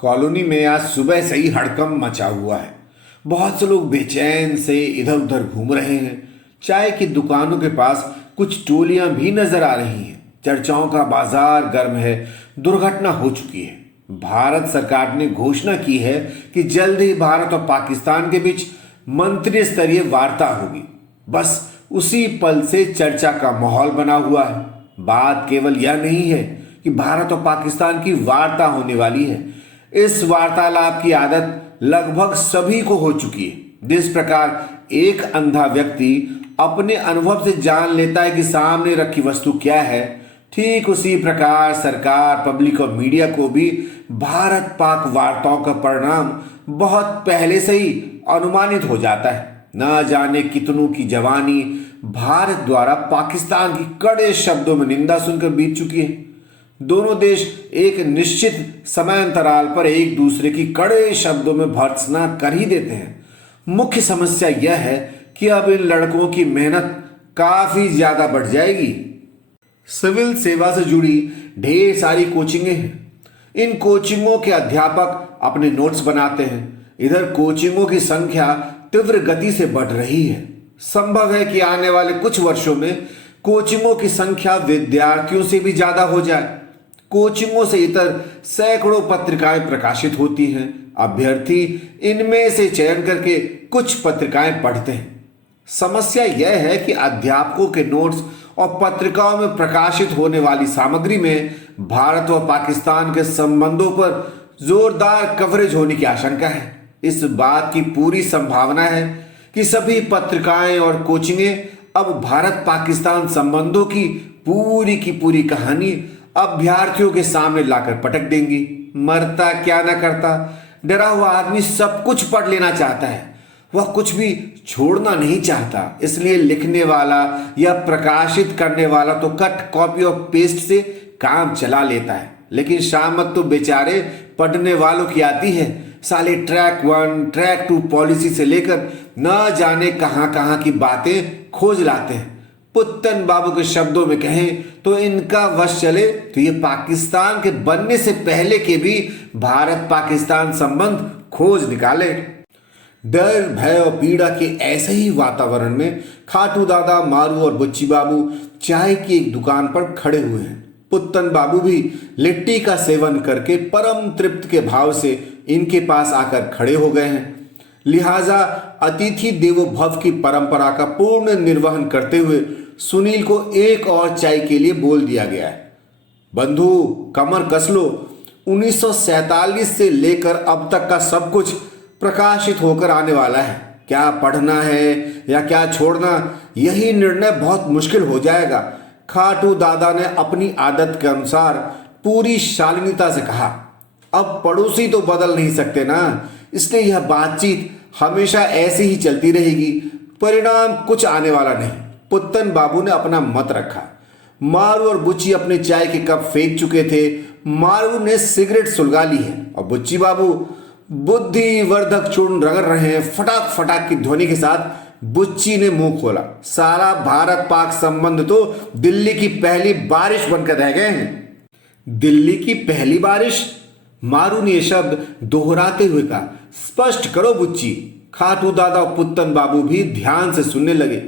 Colony में आज सुबह से ही हड़कंप मचा हुआ है। बहुत से लोग बेचैन से इधर उधर घूम रहे हैं। चाय की दुकानों के पास कुछ टोलियां भी नजर आ रही हैं। चर्चाओं का बाजार गर्म है। दुर्घटना हो चुकी है। भारत सरकार ने घोषणा की है कि जल्द ही भारत और पाकिस्तान के बीच मंत्री स्तरीय वार्ता होगी। बस उसी पल से चर्चा का माहौल बना हुआ है। बात केवल यह नहीं है कि भारत और पाकिस्तान की वार्ता होने वाली है। इस वार्तालाप की आदत लगभग सभी को हो चुकी है। जिस प्रकार एक अंधा व्यक्ति अपने अनुभव से जान लेता है कि सामने रखी वस्तु क्या है, ठीक उसी प्रकार सरकार, पब्लिक और मीडिया को भी भारत पाक वार्ताओं का परिणाम बहुत पहले से ही अनुमानित हो जाता है। न जाने कितनों की जवानी भारत द्वारा पाकिस्तान की कड़े शब्दों में निंदा सुनकर बीत चुकी है। दोनों देश एक निश्चित समय अंतराल पर एक दूसरे की कड़े शब्दों में भर्त्सना कर ही देते हैं। मुख्य समस्या यह है कि अब इन लड़कों की मेहनत काफी ज्यादा बढ़ जाएगी। सिविल सेवा से जुड़ी ढेर सारी कोचिंगें हैं। इन कोचिंगों के अध्यापक अपने नोट्स बनाते हैं। इधर कोचिंगों की संख्या तीव्र गति से बढ़ रही है। संभव है कि आने वाले कुछ वर्षों में कोचिंगों की संख्या विद्यार्थियों से भी ज्यादा हो जाए। कोचिंगों से इतर सैकड़ों पत्रिकाएं प्रकाशित होती हैं। अभ्यर्थी इनमें से चयन करके कुछ पत्रिकाएं पढ़ते हैं। समस्या यह है कि अध्यापकों के नोट्स और पत्रिकाओं में प्रकाशित होने वाली सामग्री में भारत और पाकिस्तान के संबंधों पर जोरदार कवरेज होने की आशंका है। इस बात की पूरी संभावना है कि सभी पत्रिकाएं और कोचिंगें अब भारत पाकिस्तान संबंधों की पूरी कहानी अभ्यर्थियों के सामने लाकर पटक देंगी। मरता क्या ना करता, डरा हुआ आदमी सब कुछ पढ़ लेना चाहता है। वह कुछ भी छोड़ना नहीं चाहता। इसलिए लिखने वाला या प्रकाशित करने वाला तो कट कॉपी और पेस्ट से काम चला लेता है, लेकिन शामत तो बेचारे पढ़ने वालों की आती है। साले ट्रैक 1 ट्रैक 2 पॉलिसी से लेकर न जाने कहां की बातें खोज लाते हैं। पुत्तन बाबू के शब्दों में कहें तो इनका वश चले तो ये पाकिस्तान के बनने से पहले के भी भारत पाकिस्तान संबंध खोज निकाले। डर, भय और पीड़ा के ऐसे ही वातावरण में खाटू दादा, मारू और बुच्ची बाबू चाय की एक दुकान पर खड़े हुए हैं। पुत्तन बाबू भी लिट्टी का सेवन करके परम तृप्त के भाव से इनके पास आकर खड़े हो गए हैं। लिहाजा अतिथि देवो भव की परंपरा का पूर्ण निर्वहन करते हुए सुनील को एक और चाय के लिए बोल दिया गया है। बंधु, कमर कस लो। 1947 से लेकर अब तक का सब कुछ प्रकाशित होकर आने वाला है। क्या पढ़ना है या क्या छोड़ना, यही निर्णय बहुत मुश्किल हो जाएगा। खाटू दादा ने अपनी आदत के अनुसार पूरी शालीनता से कहा, अब पड़ोसी तो बदल नहीं सकते ना, इसलिए यह बातचीत हमेशा ऐसी ही चलती रहेगी। परिणाम कुछ आने वाला नहीं। पुत्तन बाबू ने अपना मत रखा। मारू और बुच्ची अपने चाय के कप फेंक चुके थे। मारू ने सिगरेट सुलगा ली है और बुच्ची बाबू बुद्धिवर्धक चूर्ण रगड़ रहे हैं। फटाक फटाक की ध्वनि के साथ बुच्ची ने मुंह खोला, सारा भारत पाक संबंध तो दिल्ली की पहली बारिश बनकर रह गए हैं। दिल्ली की पहली बारिश? मारू ने यह शब्द दोहराते हुए कहा। स्पष्ट करो बुच्ची। खाटू दादा और पुत्तन बाबू भी ध्यान से सुनने लगे।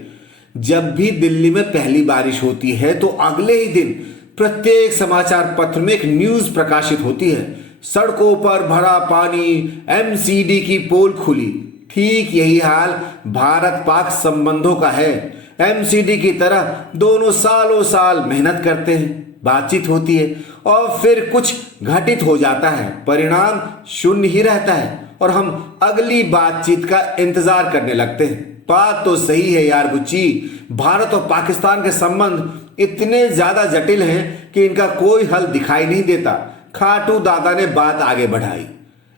जब भी दिल्ली में पहली बारिश होती है तो अगले ही दिन प्रत्येक समाचार पत्र में एक न्यूज प्रकाशित होती है। सड़कों पर भरा पानी, एमसीडी की पोल खुली। ठीक यही हाल भारत पाक संबंधों का है। एमसीडी की तरह दोनों सालों साल मेहनत करते हैं, बातचीत होती है और फिर कुछ घटित हो जाता है। परिणाम शून्य ही रहता है और हम अगली बातचीत का इंतजार करने लगते हैं। बात तो सही है यार बुच्ची, भारत और पाकिस्तान के संबंध इतने ज्यादा जटिल हैं कि इनका कोई हल दिखाई नहीं देता। खाटू दादा ने बात आगे बढ़ाई।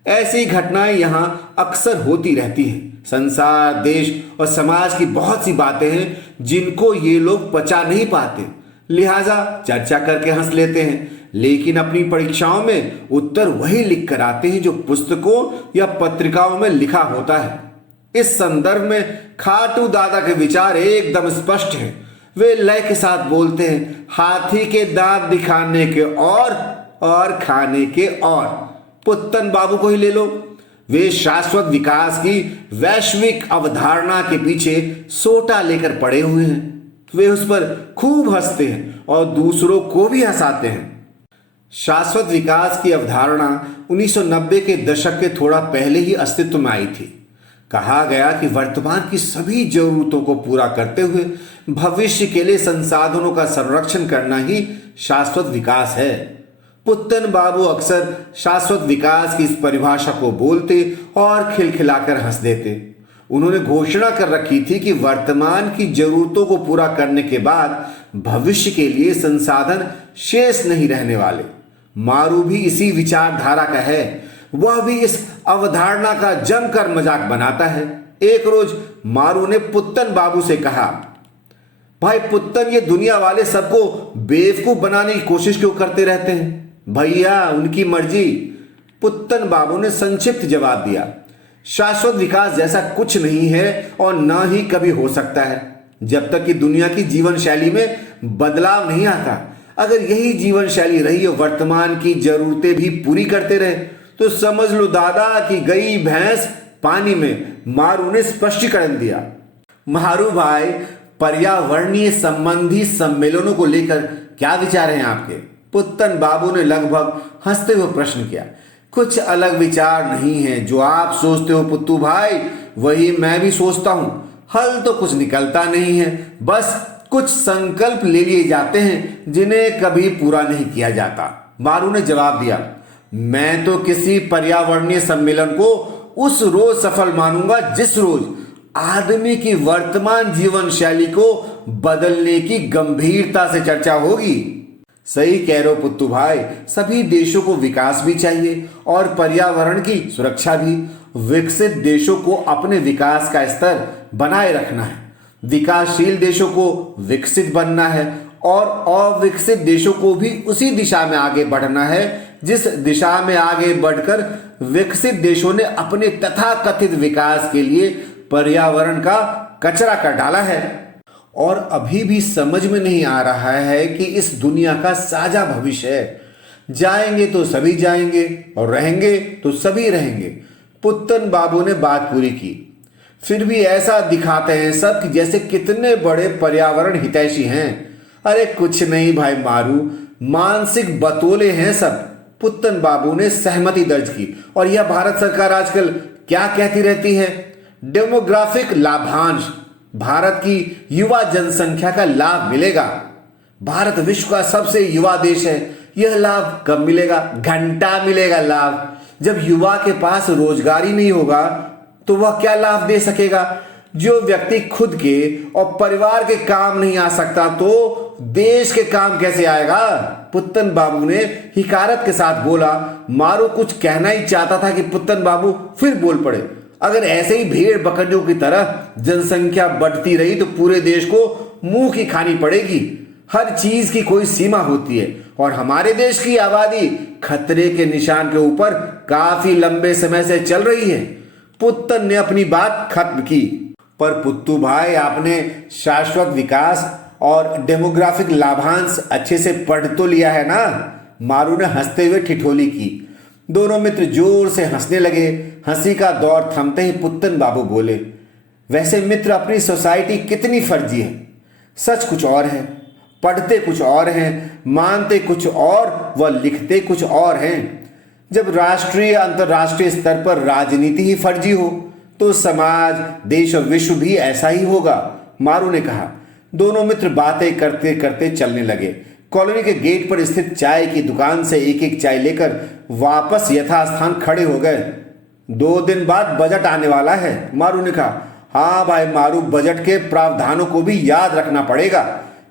ऐसी घटनाएं यहां अक्सर होती रहती हैं। संसार, देश और समाज की बहुत सी बातें हैं जिनको ये लोग पचा नहीं पाते, लिहाजा चर्चा करके हंस लेते हैं, लेकिन अपनी परीक्षाओं में उत्तर वही लिख कर आते हैं जो पुस्तकों या पत्रिकाओं में लिखा होता है। इस संदर्भ में खाटू दादा के विचार एकदम स्पष्ट हैं। वे लय के साथ बोलते हैं, हाथी के दांत दिखाने के और खाने के और। पुत्तन बाबू को ही ले लो। वे शाश्वत विकास की वैश्विक अवधारणा के पीछे सोटा लेकर पड़े हुए हैं। वे उस पर खूब हंसते हैं और दूसरों को भी हंसाते हैं। शाश्वत विकास की अवधारणा 1990 के दशक के थोड़ा पहले ही अस्तित्व में आई थी। कहा गया कि वर्तमान की सभी जरूरतों को पूरा करते हुए भविष्य के लिए संसाधनों का संरक्षण करना ही शाश्वत विकास है। पुत्तन बाबू अक्सर शाश्वत विकास की इस परिभाषा को बोलते और खिलखिलाकर हंस देते। उन्होंने घोषणा कर रखी थी कि वर्तमान की जरूरतों को पूरा करने के बाद भविष्य के लिए संसाधन शेष नहीं रहने वाले। मारू भी इसी विचारधारा का है। वह भी इस अवधारणा का जमकर मजाक बनाता है। एक रोज मारू ने पुत्तन बाबू से कहा, भाई पुत्तन, ये दुनिया वाले सबको बेवकूफ बनाने की कोशिश क्यों करते रहते हैं? भैया, उनकी मर्जी। पुत्तन बाबू ने संक्षिप्त जवाब दिया, शाश्वत विकास जैसा कुछ नहीं है और न ही कभी हो सकता है जब तक कि दुनिया की जीवन शैली में बदलाव नहीं आता। अगर यही जीवन शैली रही और वर्तमान की जरूरतें भी पूरी करते रहे तो समझ लो दादा कि गई भैंस पानी में। मारू ने स्पष्टीकरण दिया। मारू भाई, पर्यावरणीय संबंधी सम्मेलनों को लेकर क्या विचार हैं आपके? पुत्तन बाबू ने लगभग हंसते हुए प्रश्न किया। कुछ अलग विचार नहीं है। जो आप सोचते हो पुत्तू भाई, वही मैं भी सोचता हूं। हल तो कुछ निकलता नहीं है, बस कुछ संकल्प ले लिए जाते हैं जिन्हें कभी पूरा नहीं किया जाता। मारू ने जवाब दिया, मैं तो किसी पर्यावरणीय सम्मेलन को उस रोज सफल मानूंगा जिस रोज आदमी की वर्तमान जीवन शैली को बदलने की गंभीरता से चर्चा होगी। सही कह रहे हो पुत्तू भाई, सभी देशों को विकास भी चाहिए और पर्यावरण की सुरक्षा भी। विकसित देशों को अपने विकास का स्तर बनाए रखना है, विकासशील देशों को विकसित बनना है और अविकसित देशों को भी उसी दिशा में आगे बढ़ना है जिस दिशा में आगे बढ़कर विकसित देशों ने अपने तथाकथित विकास के लिए पर्यावरण का कचरा कर डाला है। और अभी भी समझ में नहीं आ रहा है कि इस दुनिया का साझा भविष्य है। जाएंगे तो सभी जाएंगे और रहेंगे तो सभी रहेंगे। पुत्तन बाबू ने बात पूरी की। फिर भी ऐसा दिखाते हैं सब कि जैसे कितने बड़े पर्यावरण हितैषी हैं। अरे कुछ नहीं भाई मारू, मानसिक बतौले हैं सब। पुत्तन बाबू ने सहमति दर्ज की। और यह भारत सरकार आजकल क्या कहती रहती है? डेमोग्राफिक लाभांश, भारत की युवा जनसंख्या का लाभ मिलेगा। भारत विश्व का सबसे युवा देश है। यह लाभ कब मिलेगा? घंटा मिलेगा लाभ। जब युवा के पास रोजगार ही नहीं होगा तो वह क्या लाभ दे सकेगा? जो व्यक्ति खुद के और परिवार के काम नहीं आ सकता तो देश के काम कैसे आएगा? पुत्तन बाबू ने हिकारत के साथ बोला। मारू कुछ कहना ही चाहता था कि पुत्तन बाबू फिर बोल पड़े, अगर ऐसे ही भेड़ बकरियों की तरह जनसंख्या बढ़ती रही तो पूरे देश को मुंह की खानी पड़ेगी। हर चीज की कोई सीमा होती है और हमारे देश की आबादी खतरे के निशान के ऊपर काफी लंबे समय से चल रही है। पुत्तन ने अपनी बात खत्म की। पर पुत्तू भाई, आपने शाश्वत विकास और डेमोग्राफिक लाभांश अच्छे से पढ़ तो लिया है ना? मारू ने हंसते हुए ठिठोली की। दोनों मित्र जोर से हंसने लगे। हंसी का दौर थमते ही पुत्तन बाबू बोले, वैसे मित्र अपनी सोसाइटी कितनी फर्जी है। सच कुछ और है, पढ़ते कुछ और हैं, मानते कुछ और व लिखते कुछ और हैं। जब राष्ट्रीय अंतर्राष्ट्रीय स्तर पर राजनीति ही फर्जी हो तो समाज, देश और विश्व भी ऐसा ही होगा, मारू ने कहा। दोनों मित्र बातें करते करते चलने लगे। कॉलोनी के गेट पर स्थित चाय की दुकान से एक एक चाय लेकर वापस यथास्थान खड़े हो गए। 2 दिन बाद बजट आने वाला है, मारू ने कहा। हाँ भाई मारू, बजट के प्रावधानों को भी याद रखना पड़ेगा,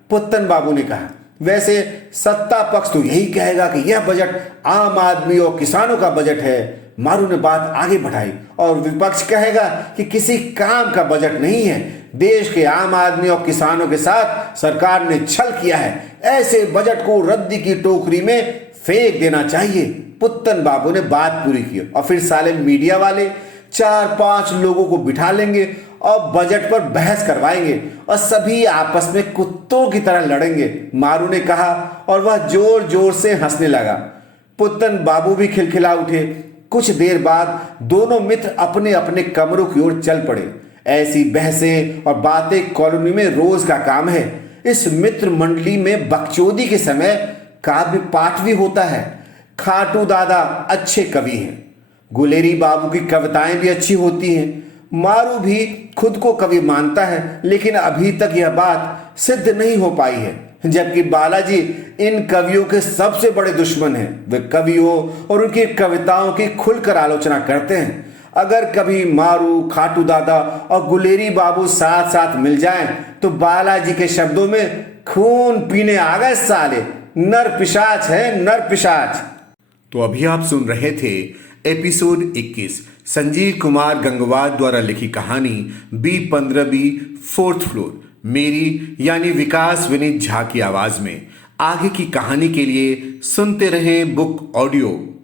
पुत्तन बाबू ने कहा। वैसे सत्ता पक्ष तो यही कहेगा कि यह बजट आम आदमी और किसानों का बजट है, मारू ने बात आगे बढ़ाई। और विपक्ष कहेगा कि किसी काम का बजट नहीं है, देश के आम आदमी और किसानों के साथ सरकार ने छल किया है, ऐसे बजट को रद्दी की टोकरी में फेंक देना चाहिए। पुत्तन बाबू ने बात पूरी की। और फिर साले मीडिया वाले 4-5 लोगों को बिठा लेंगे और बजट पर बहस करवाएंगे और सभी आपस में कुत्तों की तरह लड़ेंगे, मारू ने कहा। और वह जोर जोर से हंसने लगा। पुत्तन बाबू भी खिलखिला उठे। कुछ देर बाद दोनों मित्र अपने अपने कमरों की ओर चल पड़े। ऐसी बहसें और बातें कॉलोनी में रोज का काम है। इस मित्र मंडली में बकचोदी के समय काव्य पाठ भी होता है। खाटू दादा अच्छे कवि हैं। गुलेरी बाबू की कविताएं भी अच्छी होती हैं। मारू भी खुद को कवि मानता है, लेकिन अभी तक यह बात सिद्ध नहीं हो पाई है। जबकि बालाजी इन कवियों के सबसे बड़े दुश्मन हैं। वे कवियों और उनकी कविताओं की खुलकर आलोचना करते हैं। अगर कभी मारू, खाटू दादा और गुलेरी बाबू साथ साथ मिल जाएं, तो बालाजी के शब्दों में खून पीने आ गए साले, नर पिशाच है, नर पिशाच। तो अभी आप सुन रहे थे एपिसोड 21 संजीव कुमार गंगवार द्वारा लिखी कहानी B15B 4th फ्लोर, मेरी यानी विकास विनीत झा की आवाज में। आगे की कहानी के लिए सुनते रहें बुक ऑडियो।